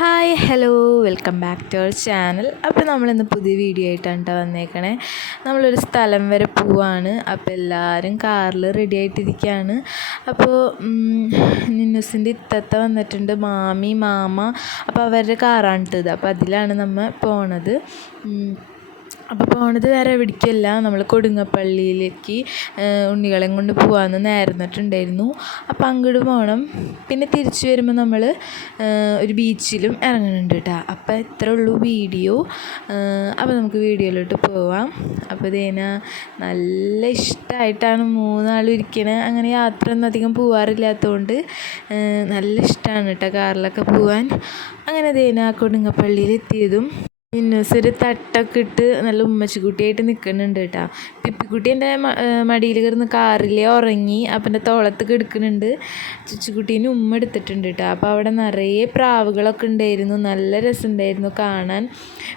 Hi hello welcome back to our channel. അപ്പോൾ നമ്മളിന്ന് പുതിയ വീഡിയോ ആയിട്ടാണ് കേട്ടോ വന്നേക്കണേ. നമ്മളൊരു സ്ഥലം വരെ പോവാണ്. അപ്പോൾ എല്ലാവരും കാറിൽ റെഡി ആയിട്ടിരിക്കുകയാണ്. അപ്പോൾ നിന്നൂസിൻ്റെ ഇത്തത്ത വന്നിട്ടുണ്ട്, മാമി മാമ. അപ്പോൾ അവരുടെ കാറാണ് ഇത്. അപ്പോൾ അതിലാണ് നമ്മൾ പോണത്. അപ്പോൾ പോണത് വേറെ എവിടേക്കല്ല, നമ്മൾ കൊടുങ്ങപ്പള്ളിയിലേക്ക് ഉണ്ണികളെയും കൊണ്ട് പോകാമെന്ന് നേർന്നിട്ടുണ്ടായിരുന്നു. അപ്പോൾ അങ്ങോട്ട് പോകണം. പിന്നെ തിരിച്ചു വരുമ്പോൾ നമ്മൾ ഒരു ബീച്ചിലും ഇറങ്ങുന്നുണ്ട് കേട്ടോ. അപ്പോൾ ഇത്രേ ഉള്ളൂ വീഡിയോ. അപ്പോൾ നമുക്ക് വീഡിയോയിലോട്ട് പോവാം. അപ്പോൾ ഇതേന നല്ല ഇഷ്ടമായിട്ടാണ് മൂന്നാളും ഇരിക്കണത്. അങ്ങനെ യാത്ര ഒന്നും അധികം പോവാറില്ലാത്തതുകൊണ്ട് നല്ല ഇഷ്ടമാണ് കേട്ടോ കാറിലൊക്കെ പോവാൻ. അങ്ങനെ ഇതേന കൊടുങ്ങപ്പള്ളിയിൽ എത്തിയതും നിന്നൂസ് ഒരു തട്ടൊക്കെ ഇട്ട് നല്ല ഉമ്മച്ചിക്കുട്ടിയായിട്ട് നിൽക്കുന്നുണ്ട് കേട്ടോ. പിപ്പിക്കുട്ടി എൻ്റെ മടിയിൽ കിടന്ന് കാറിലെ ഉറങ്ങി. അപ്പം എൻ്റെ തോളത്ത് കിടക്കുന്നുണ്ട്. ചുച്ചുക്കുട്ടീനെ ഉമ്മ എടുത്തിട്ടുണ്ട് കേട്ടോ. അപ്പോൾ അവിടെ നിറയെ പ്രാവുകളൊക്കെ ഉണ്ടായിരുന്നു. നല്ല രസമുണ്ടായിരുന്നു കാണാൻ.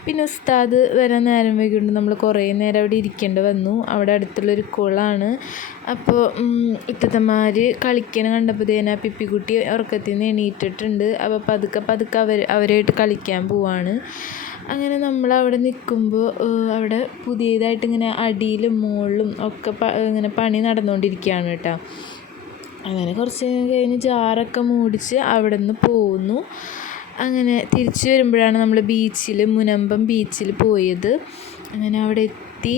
പിന്നെ ഉസ്താദ് വരാൻ നേരം വൈകിക്കൊണ്ട് നമ്മൾ കുറേ നേരം അവിടെ ഇരിക്കേണ്ടി വന്നു. അവിടെ അടുത്തുള്ളൊരു കുളമാണ്. അപ്പോൾ ഇത്തത്തമാർ കളിക്കണ കണ്ടപ്പോൾ തേനാ പിപ്പിക്കുട്ടി ഉറക്കത്തിൽ നിന്ന് എണീറ്റിട്ടുണ്ട്. അപ്പോൾ പതുക്കെ അവരായിട്ട് കളിക്കാൻ പോവാണ്. അങ്ങനെ നമ്മളവിടെ നിൽക്കുമ്പോൾ അവിടെ പുതിയതായിട്ട് ഇങ്ങനെ അടിയിലും മുകളിലും ഒക്കെ ഇങ്ങനെ പണി നടന്നുകൊണ്ടിരിക്കുകയാണ് കേട്ടോ. അങ്ങനെ കുറച്ച് കഴിഞ്ഞ് ജാറൊക്കെ മൂടിച്ച് അവിടെ നിന്ന് പോന്നു. അങ്ങനെ തിരിച്ചു വരുമ്പോഴാണ് നമ്മൾ മുനമ്പം ബീച്ചിൽ പോയത്. അങ്ങനെ അവിടെ എത്തി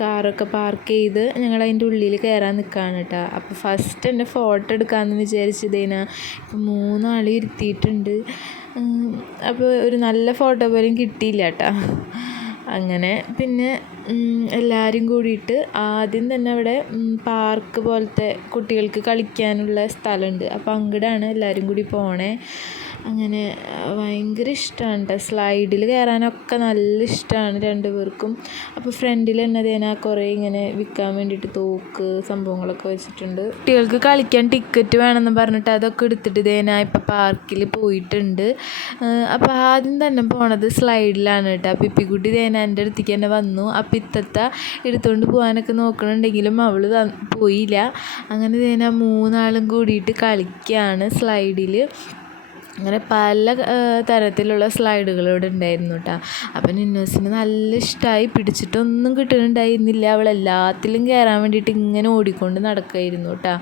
കാറൊക്കെ പാർക്ക് ചെയ്ത് ഞങ്ങൾ അതിൻ്റെ ഉള്ളിൽ കയറാൻ നിൽക്കുകയാണ് കേട്ടോ. അപ്പോൾ ഫസ്റ്റ് എൻ്റെ ഫോട്ടോ എടുക്കാമെന്ന് വിചാരിച്ചതേനാ ഇപ്പോൾ മൂന്നാളെ ഇരുത്തിയിട്ടുണ്ട്. അപ്പോൾ ഒരു നല്ല ഫോട്ടോ പോലും കിട്ടിയില്ല കേട്ടോ. അങ്ങനെ പിന്നെ എല്ലാവരും കൂടിയിട്ട് ആദ്യം തന്നെ അവിടെ പാർക്ക് പോലത്തെ കുട്ടികൾക്ക് കളിക്കാനുള്ള സ്ഥലമുണ്ട്. അപ്പോൾ അങ്ങോട്ടാണ് എല്ലാവരും കൂടി പോണേ. അങ്ങനെ ഭയങ്കര ഇഷ്ടമാണ് കേട്ടോ. സ്ലൈഡിൽ കയറാനൊക്കെ നല്ല ഇഷ്ടമാണ് രണ്ടുപേർക്കും. അപ്പോൾ ഫ്രണ്ടിൽ തന്നെ തേനാ കുറേ ഇങ്ങനെ വിൽക്കാൻ വേണ്ടിയിട്ട് തോക്ക് സംഭവങ്ങളൊക്കെ വെച്ചിട്ടുണ്ട്. കുട്ടികൾക്ക് കളിക്കാൻ ടിക്കറ്റ് വേണമെന്ന് പറഞ്ഞിട്ട് അതൊക്കെ എടുത്തിട്ട് തേനാ ഇപ്പോൾ പാർക്കിൽ പോയിട്ടുണ്ട്. അപ്പോൾ ആദ്യം തന്നെ പോണത് സ്ലൈഡിലാണ് കേട്ടോ. പിപ്പിക്കുട്ടി തേനാ എൻ്റെ അടുത്തേക്ക് തന്നെ വന്നു. അപ്പോൾ ഇത്തത്ത എടുത്തുകൊണ്ട് പോകാനൊക്കെ നോക്കണുണ്ടെങ്കിലും അവൾ പോയില്ല. അങ്ങനെ തേനാ മൂന്നാളും കൂടിയിട്ട് കളിക്കുകയാണ് സ്ലൈഡിൽ. അങ്ങനെ പല തരത്തിലുള്ള സ്ലൈഡുകൾ ഇവിടെ ഉണ്ടായിരുന്നു കേട്ടോ. അപ്പം നിന്നൂസിന് നല്ല ഇഷ്ടമായി. പിടിച്ചിട്ടൊന്നും കിട്ടുന്നുണ്ടായിരുന്നില്ല. അവൾ എല്ലാത്തിലും കയറാൻ വേണ്ടിയിട്ട് ഇങ്ങനെ ഓടിക്കൊണ്ട് നടക്കുമായിരുന്നു കേട്ടോ.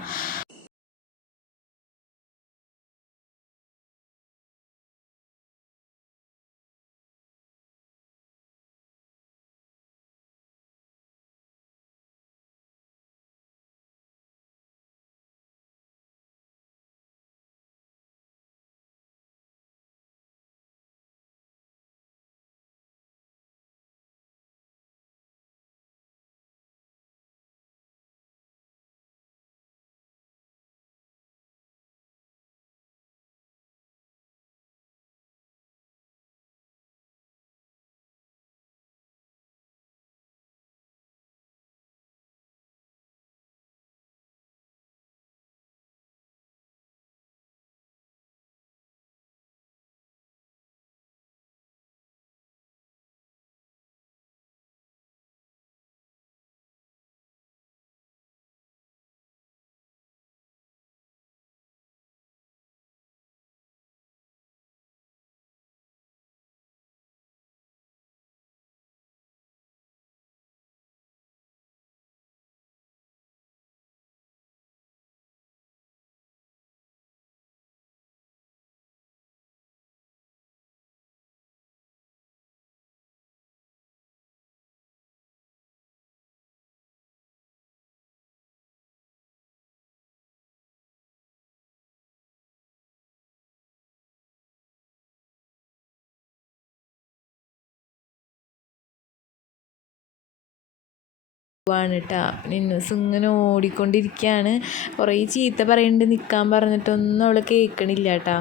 കേട്ടോ. നിന്നൂസ് ഇങ്ങനെ ഓടിക്കൊണ്ടിരിക്കുകയാണ്. കുറേ ചീത്ത പറയുന്നുണ്ട്, നിൽക്കാൻ പറഞ്ഞിട്ടൊന്നും അവൾ കേൾക്കണില്ല കേട്ടോ.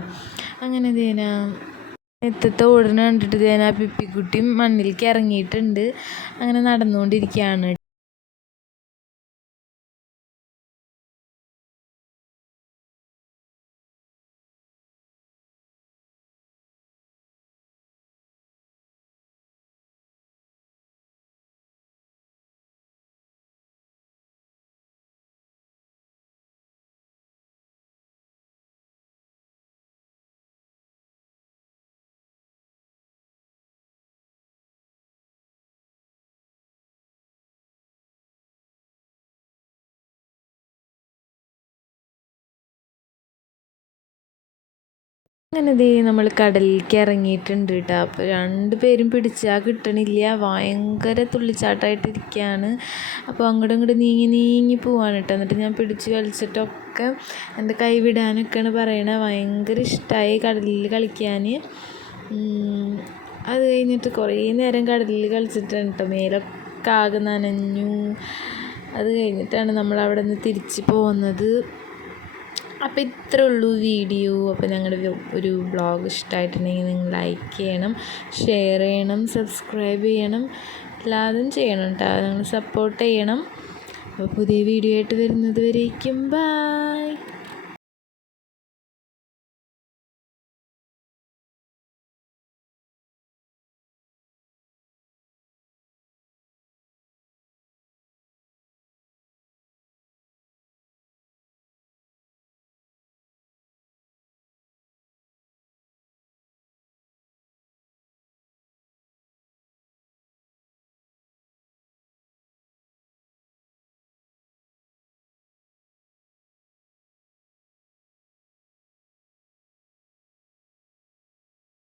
അങ്ങനെ തേനാ എത്തത്തെ ഓടുന്ന കണ്ടിട്ട് തേനാ പിപ്പിക്കുട്ടിയും മണ്ണിലേക്ക് ഇറങ്ങിയിട്ടുണ്ട്. അങ്ങനെ നടന്നുകൊണ്ടിരിക്കുകയാണ്. അങ്ങനെ ദേ നമ്മൾ കടലിലേക്ക് ഇറങ്ങിയിട്ടുണ്ട് കേട്ടോ. അപ്പോൾ 2 പേരും പിടിച്ചാൽ കിട്ടണില്ല, ഭയങ്കര തുള്ളിച്ചാട്ടമായിട്ടിരിക്കുകയാണ്. അപ്പോൾ അങ്ങോട്ടും ഇങ്ങോട്ട് നീങ്ങി പോവാണ് കേട്ടോ. എന്നിട്ട് ഞാൻ പിടിച്ച് വലിച്ചിട്ടൊക്കെ എൻ്റെ കൈ വിടാനൊക്കെയാണ് പറയണത്. ഭയങ്കര ഇഷ്ടമായി കടലിൽ കളിക്കാൻ. അത് കഴിഞ്ഞിട്ട് കുറേ നേരം കടലിൽ കളിച്ചിട്ടാണ് കേട്ടോ, മേലൊക്കെ ആകെ നനഞ്ഞു. അത് കഴിഞ്ഞിട്ടാണ് നമ്മൾ അവിടെ നിന്ന് തിരിച്ച് പോകുന്നത്. അപ്പോൾ ഇത്രേ ഉള്ളൂ വീഡിയോ. അപ്പോൾ ഞങ്ങളുടെ ഒരു വ്ളോഗ് ഇഷ്ടമായിട്ടുണ്ടെങ്കിൽ നിങ്ങൾ ലൈക്ക് ചെയ്യണം, ഷെയർ ചെയ്യണം, സബ്സ്ക്രൈബ് ചെയ്യണം, എല്ലാതും ചെയ്യണം കേട്ടോ. നിങ്ങൾ സപ്പോർട്ട് ചെയ്യണം. അപ്പോൾ പുതിയ വീഡിയോ ആയിട്ട് വരുന്നത് വരേക്കും ബൈ.